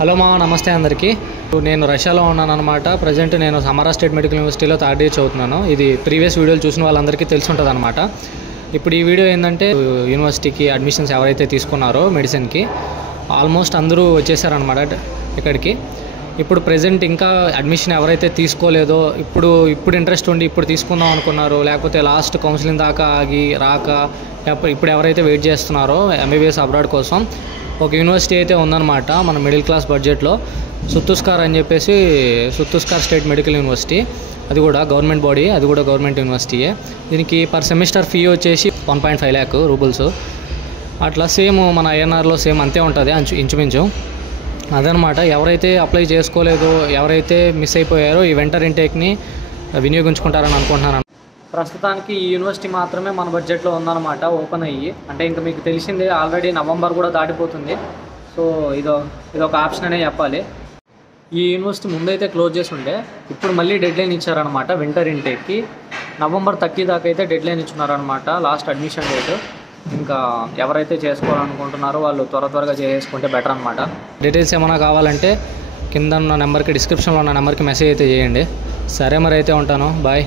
Hello మా నమస్తే అందరికీ. నేను రష్యాలో ఉన్నాను అనమాట. ప్రజెంట్ నేను సమరా స్టేట్ మెడికల్ యూనివర్సిటీలో థర్డ్ ఇయర్ చదువుతున్నాను. ఇది ప్రీవియస్ వీడియోలు చూసిన వాళ్ళందరికీ తెలిసి ఉంటుంది అనమాట. ఇప్పుడు ఈ వీడియో ఏంటంటే యూనివర్సిటీకి అడ్మిషన్స్ ఎవరైతే తీసుకున్నారో మెడిసిన్కి ఆల్మోస్ట్ అందరూ వచ్చేసారనమాట ఇక్కడికి. ఇప్పుడు ప్రజెంట్ ఇంకా అడ్మిషన్ ఎవరైతే తీసుకోలేదో ఇప్పుడు ఇంట్రెస్ట్ ఉండి ఇప్పుడు తీసుకుందాం అనుకున్నారో, లేకపోతే లాస్ట్ కౌన్సిలింగ్ దాకా ఆగి రాక ఇప్పుడు ఎవరైతే వెయిట్ చేస్తున్నారో ఎంబీబీఎస్ అబ్రాడ్ కోసం ఒక యూనివర్సిటీ అయితే ఉందన్నమాట మన మిడిల్ క్లాస్ బడ్జెట్లో. సుత్తుస్కార్ అని చెప్పేసి, సుత్తుస్కార్ స్టేట్ మెడికల్ యూనివర్సిటీ. అది కూడా గవర్నమెంట్ బాడీ, అది కూడా గవర్నమెంట్ యూనివర్సిటీయే. దీనికి పర్ సెమిస్టర్ ఫీ వచ్చేసి 1.5 lakh రూబుల్స్. అట్లా సేమ్ మన ఐఎన్ఆర్లో సేమ్ అంతే ఉంటుంది ఇంచుమించు. అదనమాట. ఎవరైతే అప్లై చేసుకోలేదో, ఎవరైతే మిస్ అయిపోయారో ఈ వింటర్ ఇంటేక్ని వినియోగించుకుంటారని అనుకుంటున్నాను. ప్రస్తుతానికి ఈ యూనివర్సిటీ మాత్రమే మన బడ్జెట్లో ఉందన్నమాట ఓపెన్ అయ్యి. అంటే ఇంకా మీకు తెలిసిందే ఆల్రెడీ నవంబర్ కూడా దాటిపోతుంది. సో ఇదొక ఆప్షన్ అనే చెప్పాలి. ఈ యూనివర్సిటీ ముందైతే క్లోజ్ చేసి ఉండే, ఇప్పుడు మళ్ళీ డెడ్లైన్ ఇచ్చారనమాట వింటర్ ఇంటేక్కి. November 30 దాకా అయితే డెడ్లైన్ ఇచ్చున్నారనమాట లాస్ట్ అడ్మిషన్ డేట్. ఇంకా ఎవరైతే చేసుకోవాలనుకుంటున్నారో వాళ్ళు త్వరగా చేసుకుంటే బెటర్ అనమాట. డీటెయిల్స్ ఏమైనా కావాలంటే కింద ఉన్న నెంబర్కి, డిస్క్రిప్షన్లో ఉన్న నెంబర్కి మెసేజ్ అయితే చేయండి. సరే మరి అయితే ఉంటాను. బాయ్.